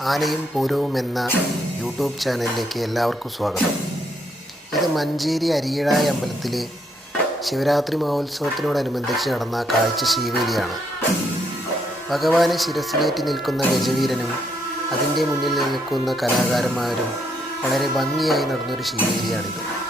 ആനയും പൂരവും എന്ന യൂട്യൂബ് ചാനലിലേക്ക് എല്ലാവർക്കും സ്വാഗതം. ഇത് മഞ്ചേരി അരിയിഴായ അമ്പലത്തിലെ ശിവരാത്രി മഹോത്സവത്തിനോടനുബന്ധിച്ച് നടന്ന കാഴ്ച ശീവേലിയാണ്. ഭഗവാനെ ശിരസിലേറ്റി നിൽക്കുന്ന ഗജവീരനും അതിന്റെ മുന്നിൽ നിൽക്കുന്ന കലാകാരന്മാരും വളരെ ഭംഗിയായി നടന്നൊരു ശീവേലിയാണിത്.